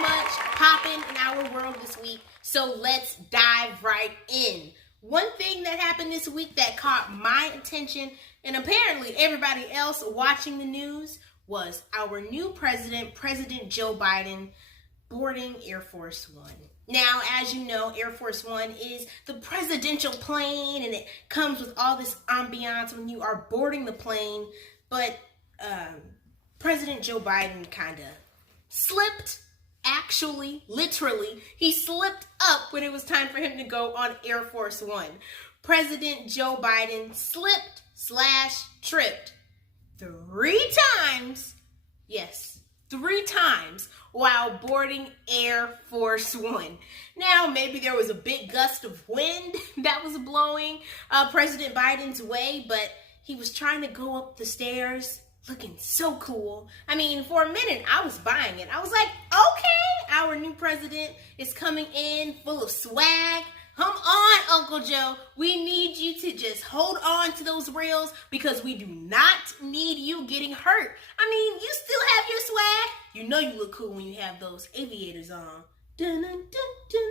much popping in our world this week, so let's dive right in. One thing that happened this week that caught my attention, and apparently everybody else watching the news, was our new president, President Joe Biden, boarding Air Force One. Now, as you know, Air Force One is the presidential plane, and it comes with all this ambiance when you are boarding the plane, but President Joe Biden kind of slipped. Actually, literally, he slipped up when it was time for him to go on Air Force One. President Joe Biden slipped/tripped 3 times. Yes, 3 times while boarding Air Force One. Now, maybe there was a big gust of wind that was blowing President Biden's way, but he was trying to go up the stairs looking so cool. I mean, for a minute, I was buying it. I was like, okay, our new president is coming in full of swag. Come on, Uncle Joe. We need you to just hold on to those rails because we do not need you getting hurt. I mean, you still have your swag. You know you look cool when you have those aviators on. Dun, dun, dun, dun.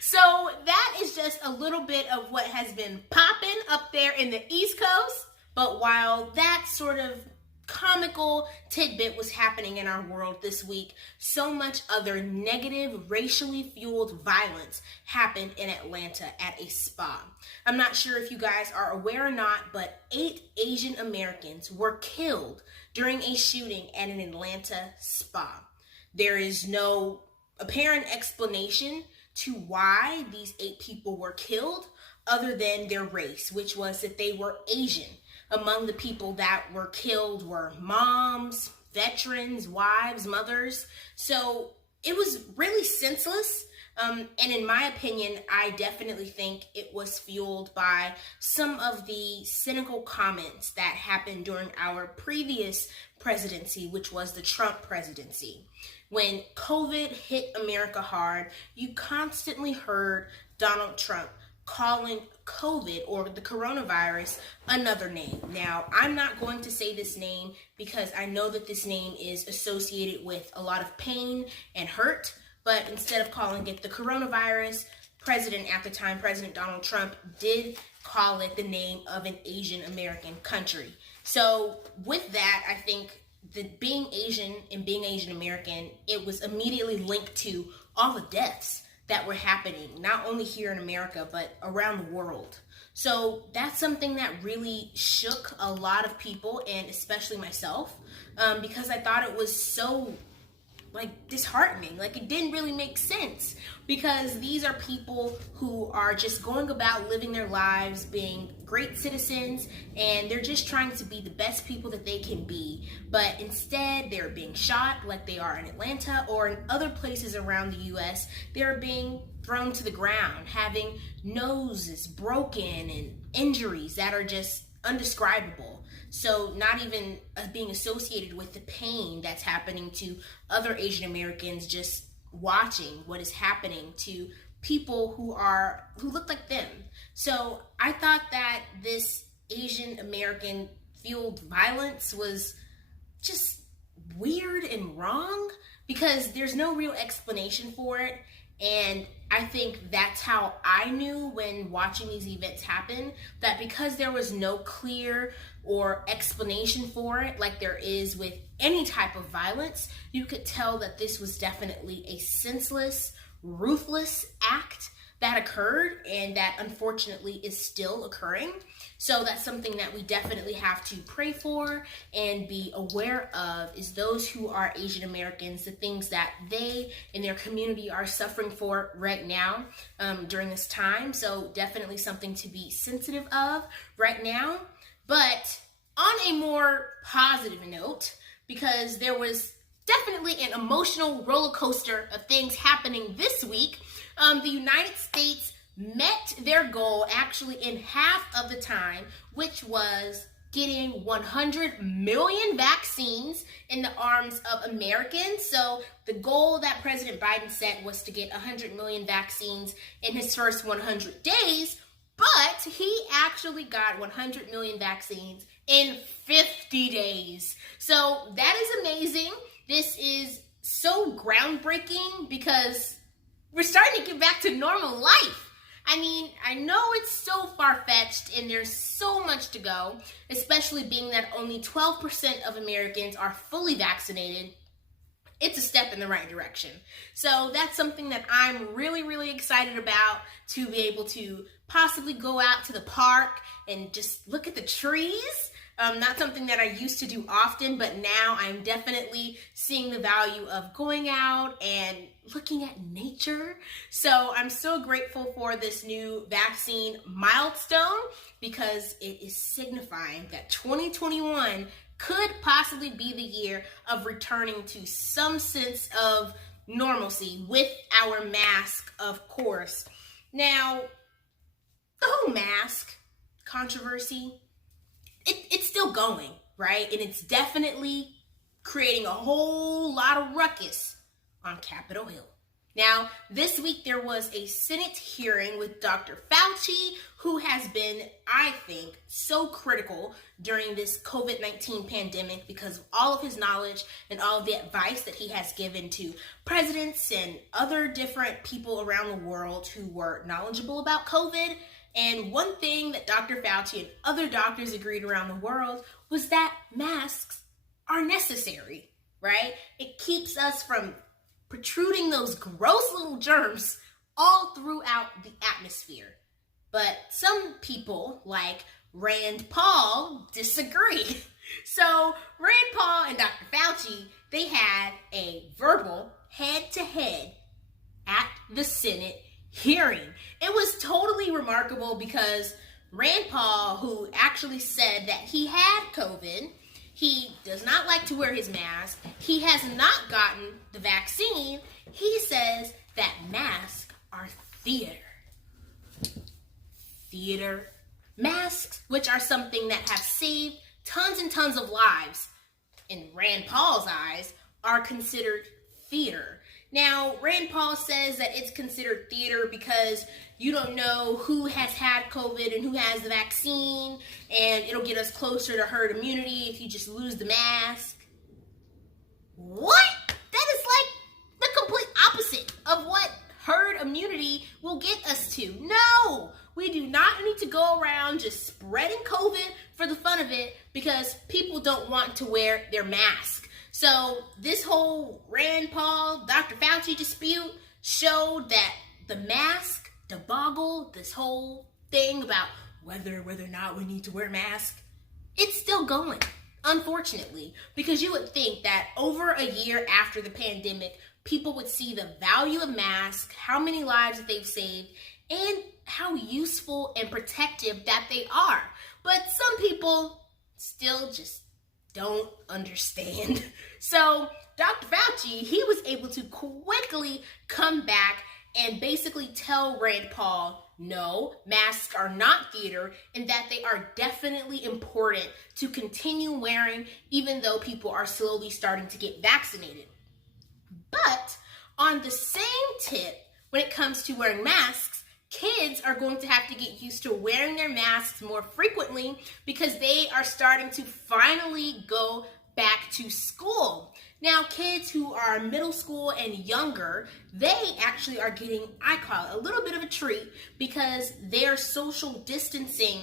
So that is just a little bit of what has been popping up there in the East Coast. But while that sort of comical tidbit was happening in our world this week, so much other negative, racially fueled violence happened in Atlanta at a spa. I'm not sure if you guys are aware or not, but 8 Asian Americans were killed during a shooting at an Atlanta spa. There is no apparent explanation to why these 8 people were killed other than their race, which was that they were Asian. Among the people that were killed were moms, veterans, wives, mothers. So it was really senseless. And in my opinion, I definitely think it was fueled by some of the cynical comments that happened during our previous presidency, which was the Trump presidency. When COVID hit America hard, you constantly heard Donald Trump calling COVID or the coronavirus another name. Now, I'm not going to say this name because I know that this name is associated with a lot of pain and hurt, but instead of calling it the coronavirus, at the time, President Donald Trump did call it the name of an Asian American country. So with that, I think that being Asian and being Asian American, it was immediately linked to all the deaths that were happening, not only here in America, but around the world. So that's something that really shook a lot of people, and especially myself, because I thought it was so disheartening. It didn't really make sense, because these are people who are just going about living their lives, being great citizens, and they're just trying to be the best people that they can be. But instead, they're being shot like they are in Atlanta or in other places around the U.S. They're being thrown to the ground, having noses broken and injuries that are just undescribable. So not even being associated with the pain that's happening to other Asian Americans, just watching what is happening to people who look like them. So I thought that this Asian American fueled violence was just weird and wrong because there's no real explanation for it. And I think that's how I knew when watching these events happen, that because there was no clear or explanation for it, like there is with any type of violence, you could tell that this was definitely a senseless, ruthless act that occurred and that unfortunately is still occurring. So that's something that we definitely have to pray for and be aware of, is those who are Asian Americans, the things that they and their community are suffering for right now during this time. So definitely something to be sensitive of right now. But on a more positive note, because there was definitely an emotional roller coaster of things happening this week, the United States met their goal actually in half of the time, which was getting 100 million vaccines in the arms of Americans. So the goal that President Biden set was to get 100 million vaccines in his first 100 days, but he actually got 100 million vaccines in 50 days. So that is amazing. This is so groundbreaking because we're starting to get back to normal life. I mean, I know it's so far-fetched and there's so much to go, especially being that only 12% of Americans are fully vaccinated. It's a step in the right direction. So that's something that I'm really, really excited about, to be able to possibly go out to the park and just look at the trees. Not something that I used to do often, but now I'm definitely seeing the value of going out and looking at nature. So I'm so grateful for this new vaccine milestone, because it is signifying that 2021 could possibly be the year of returning to some sense of normalcy with our mask, of course. Now, the whole mask controversy, it's still going, right? And it's definitely creating a whole lot of ruckus on Capitol Hill. Now, this week there was a Senate hearing with Dr. Fauci, who has been, I think, so critical during this COVID-19 pandemic because of all of his knowledge and all of the advice that he has given to presidents and other different people around the world who were knowledgeable about COVID. And one thing that Dr. Fauci and other doctors agreed around the world was that masks are necessary, right? It keeps us from protruding those gross little germs all throughout the atmosphere. But some people, like Rand Paul, disagree. So Rand Paul and Dr. Fauci, they had a verbal head-to-head at the Senate hearing. It was totally remarkable because Rand Paul, who actually said that he had COVID, he does not like to wear his mask, he has not gotten the vaccine, he says that masks are theater. Theater. Masks, which are something that have saved tons and tons of lives, in Rand Paul's eyes, are considered theater. Now, Rand Paul says that it's considered theater because you don't know who has had COVID and who has the vaccine, and it'll get us closer to herd immunity if you just lose the mask. What? That is like the complete opposite of what herd immunity will get us to. No, we do not need to go around just spreading COVID for the fun of it because people don't want to wear their mask. So this whole Rand Paul, Dr. Fauci dispute showed that the mask debacle, this whole thing about whether or not we need to wear masks, it's still going, unfortunately, because you would think that over a year after the pandemic, people would see the value of masks, how many lives that they've saved, and how useful and protective that they are. But some people still just don't understand. So Dr. Fauci, he was able to quickly come back and basically tell Rand Paul, no, masks are not theater, and that they are definitely important to continue wearing even though people are slowly starting to get vaccinated. But on the same tip, when it comes to wearing masks, kids are going to have to get used to wearing their masks more frequently because they are starting to finally go back to school. Now, kids who are middle school and younger, they actually are getting, I call it, a little bit of a treat because their social distancing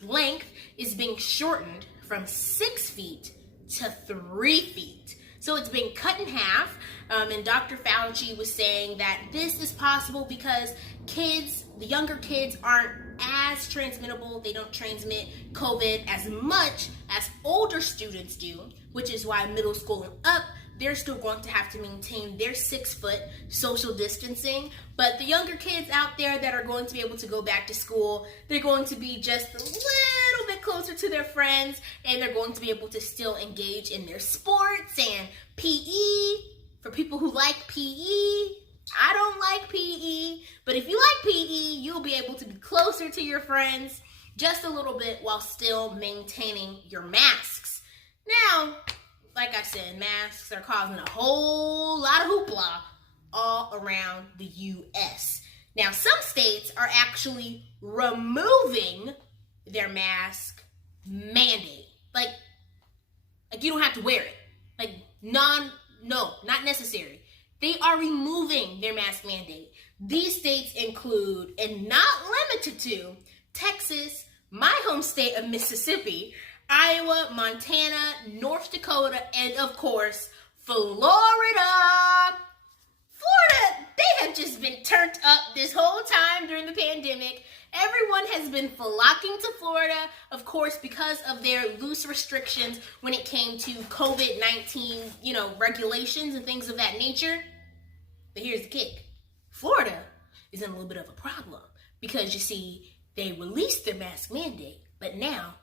length is being shortened from 6 feet to 3 feet. So it's been cut in half, and Dr. Fauci was saying that this is possible because kids, the younger kids, aren't as transmittable. They don't transmit COVID as much as older students do, which is why middle school and up, they're still going to have to maintain their 6-foot social distancing. But the younger kids out there that are going to be able to go back to school, they're going to be just a little bit closer to their friends, and they're going to be able to still engage in their sports and PE. For people who like PE, I don't like PE, but if you like PE, you'll be able to be closer to your friends just a little bit while still maintaining your masks. Now, like I said, masks are causing a whole lot of hoopla all around the U.S. Now, some states are actually removing their mask mandate. Like you don't have to wear it. Like no, not necessary. They are removing their mask mandate. These states include, and not limited to, Texas, my home state of Mississippi, Iowa, Montana, North Dakota, and of course, Florida. Florida, they have just been turned up this whole time during the pandemic. Everyone has been flocking to Florida, of course, because of their loose restrictions when it came to COVID-19, regulations and things of that nature. But here's the kick. Florida is in a little bit of a problem because, you see, they released their mask mandate, but now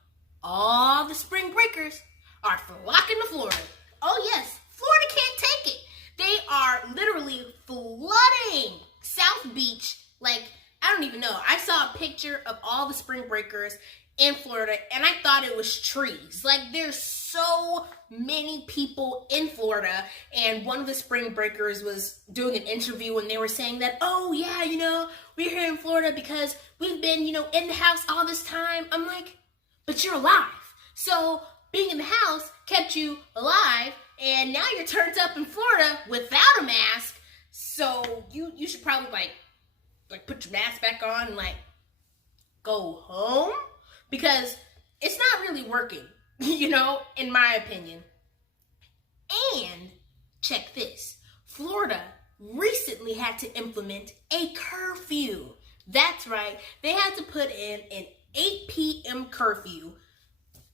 all the spring breakers are flocking to Florida. Oh, yes, Florida can't take it. They are literally flooding South Beach. Like, I don't even know. I saw a picture of all the spring breakers in Florida, and I thought it was trees. Like, there's so many people in Florida, and one of the spring breakers was doing an interview, and they were saying that, oh, yeah, we're here in Florida because we've been, in the house all this time. I'm like, but you're alive. So being in the house kept you alive, and now you're turned up in Florida without a mask. So you should probably like put your mask back on and go home, because it's not really working, in my opinion. And check this. Florida recently had to implement a curfew. That's right. They had to put in an 8 p.m. curfew.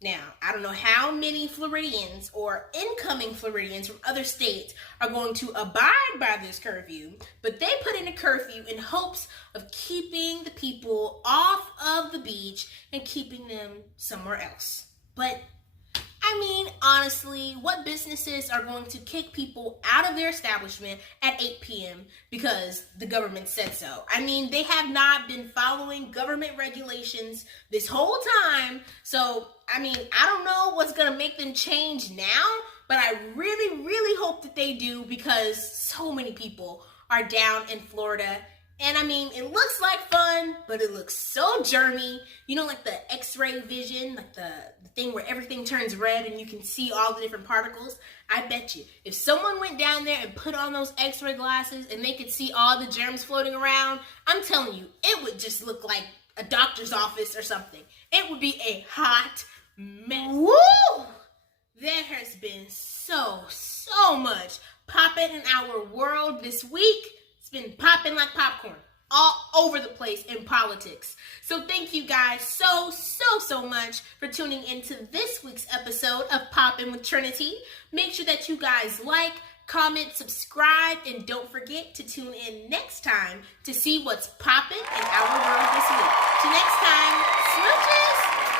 Now, I don't know how many Floridians or incoming Floridians from other states are going to abide by this curfew, but they put in a curfew in hopes of keeping the people off of the beach and keeping them somewhere else. But, honestly, what businesses are going to kick people out of their establishment at 8 p.m. because the government said so? They have not been following government regulations this whole time. So, I don't know what's going to make them change now, but I really, really hope that they do, because so many people are down in Florida. And it looks like fun, but it looks so germy. Like the X-ray vision, like the thing where everything turns red and you can see all the different particles. I bet you, if someone went down there and put on those X-ray glasses and they could see all the germs floating around, I'm telling you, it would just look like a doctor's office or something. It would be a hot mess. Woo! There has been so much popping in our world this week. Been popping like popcorn all over the place in politics. So thank you guys so much for tuning into this week's episode of Poppin' with Trinitee. Make sure that you guys like, comment, subscribe, and don't forget to tune in next time to see what's poppin' in our world this week. Till next time, smooches!